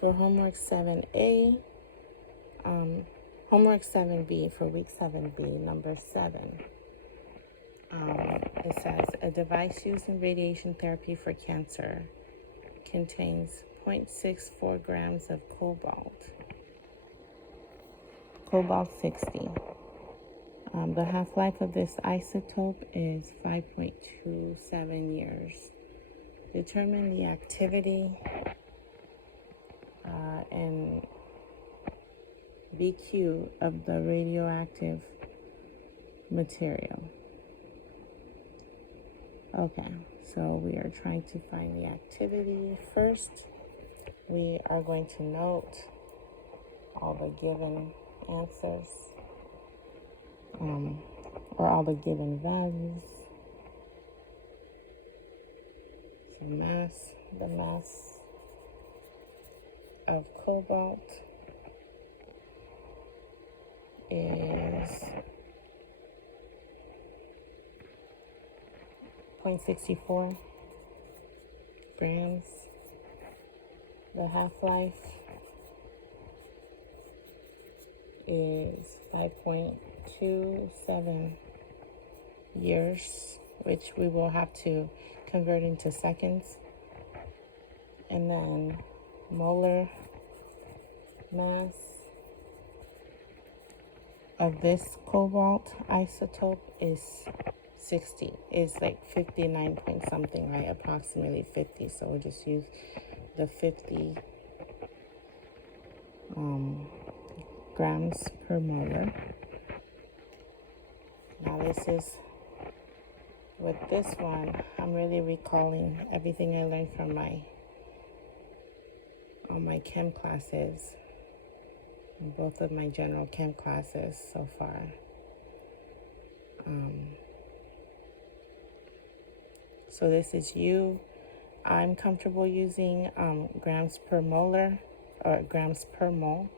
For homework 7A, homework 7B for week 7B, number 7. It says a device used in radiation therapy for cancer contains 0.64 grams of cobalt 60. The half-life of this isotope is 5.27 years. Determine the activity and BQ of the radioactive material. Okay, so we are trying to find the activity. First, we are going to note all the given answers, or all the given values. So the mass of cobalt is 0.64 grams. The half-life is 5.27 years, which we will have to convert into seconds. And then molar mass of this cobalt isotope is 60. It's like 59 point something, right? Approximately 50. So we'll just use the 50 grams per molar. Now with this one, I'm really recalling everything I learned from all my chem classes, both of my general chem classes so far. So this is I'm comfortable using grams per molar or grams per mole.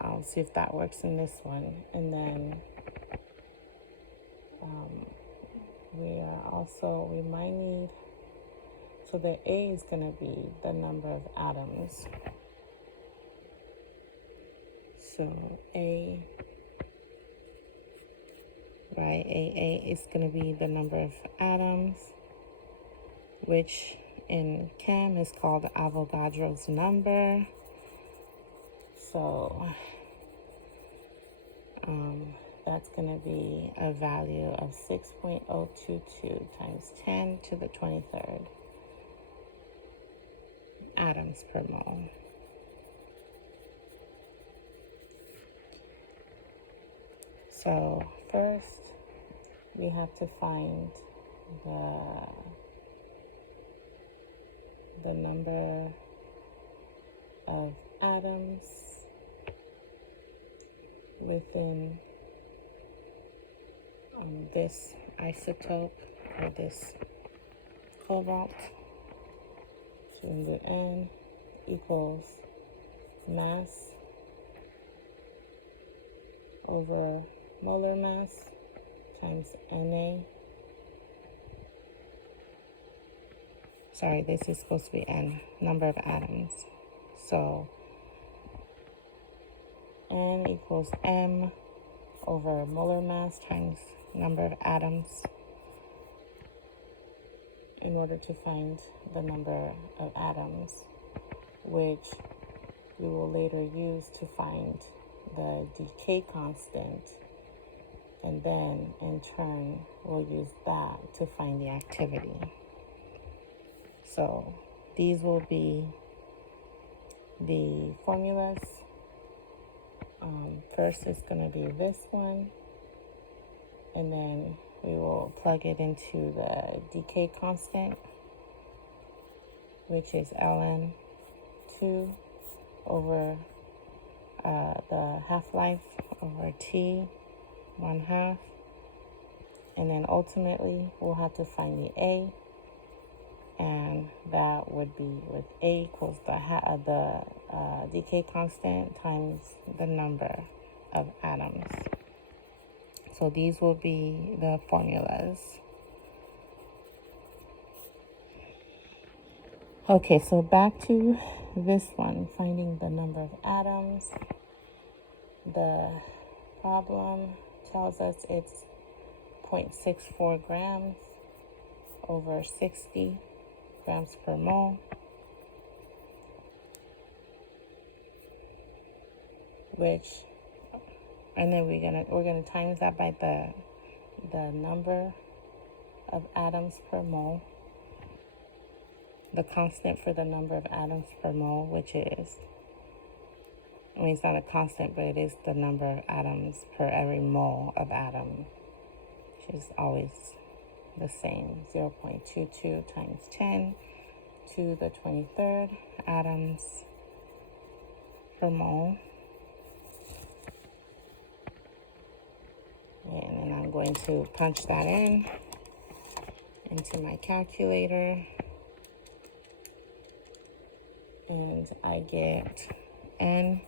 I'll see if that works in this one. And then we might need, so the A is going to be the number of atoms. So A, right, AA is going to be the number of atoms, which in chem is called Avogadro's number. So that's going to be a value of 6.022 times 10 to the 23rd atoms per mole. So first, we have to find the number of atoms within this isotope or this cobalt. So we do N equals mass over molar mass times Na. Sorry, this is supposed to be N, number of atoms. So N equals M over molar mass times number of atoms in order to find the number of atoms, which we will later use to find the decay constant, and then in turn we'll use that to find the activity. So these will be the formulas. First it's going to be this one, and then we will plug it into the decay constant, which is ln2 over the half-life over T 1/2, and then ultimately we'll have to find the A, and that would be with A equals the decay constant times the number of atoms. So these will be the formulas. Okay, so back to this one, finding the number of atoms. The problem tells us it's 0.64 grams over 60 grams per mole, and then we're gonna times that by the number of atoms per mole, the constant for the number of atoms per mole, which is, I mean, it's not a constant, but it is the number of atoms per every mole of atom, which is always the same, 0.22 times 10 to the 23rd atoms per mole. And then I'm going to punch that into my calculator. And I get N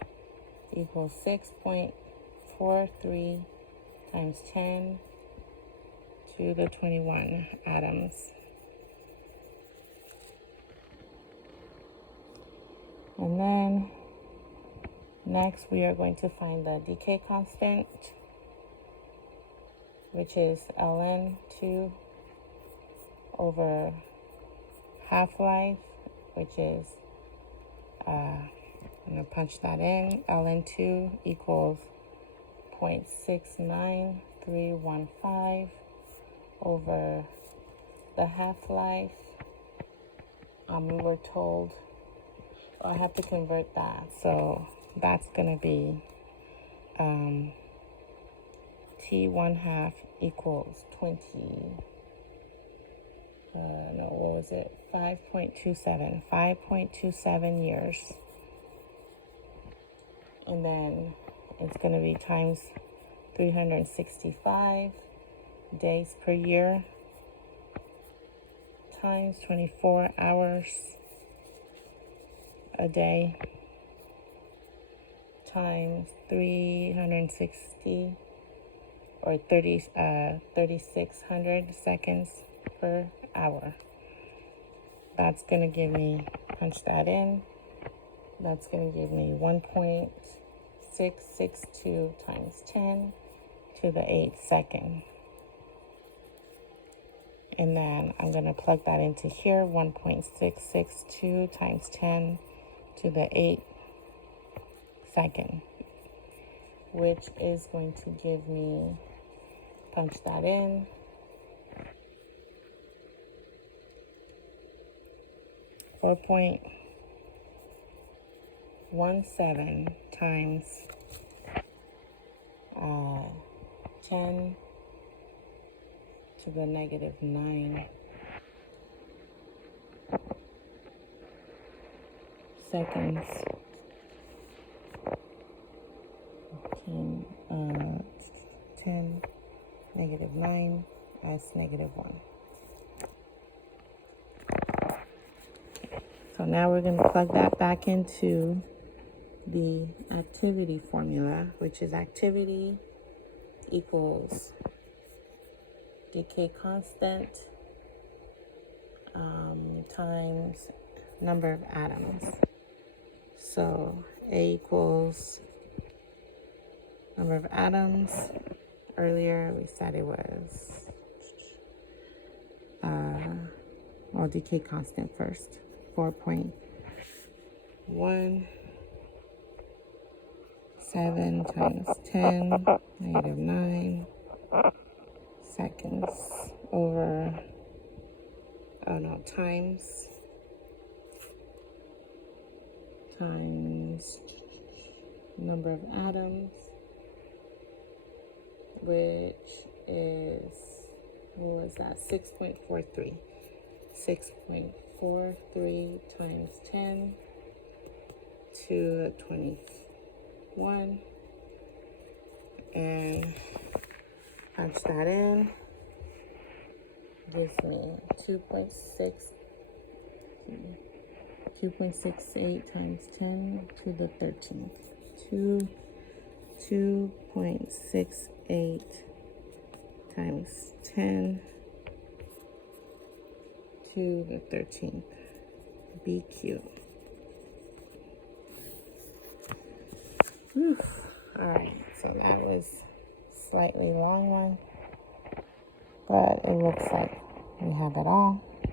equals 6.43 times 10 to the 21 atoms. And then next we are going to find the decay constant, which is ln2 over half-life, which is, I'm going to punch that in, ln2 equals 0.69315 over the half-life. We were told, I have to convert that, so that's going to be T1/2 equals 5.27 years. And then it's going to be times 365 days per year times 24 hours a day times 360 or 3,600 seconds per hour. That's going to give me, punch that in, that's going to give me 1.662 times 10 to the 8th second. And then I'm going to plug that into here, 1.662 times 10 to the 8th second, which is going to give me, punch that in, 4.17 times 10 to the negative 9 seconds. 10 negative 9 as negative 1. So now we're going to plug that back into the activity formula, which is activity equals decay constant times number of atoms. So A equals number of atoms. Earlier we said it was, decay constant first, 4.17 times 10 negative 9 seconds over, times number of atoms, which is, what was that, 6.43. 6.43 times 10 to the 21, and punch that in, gives me 2.68 times 10 to the 13th. 2.68 times 10 to the 13th. be cute. Whew. All right, so that was slightly long one, but it looks like we have it all.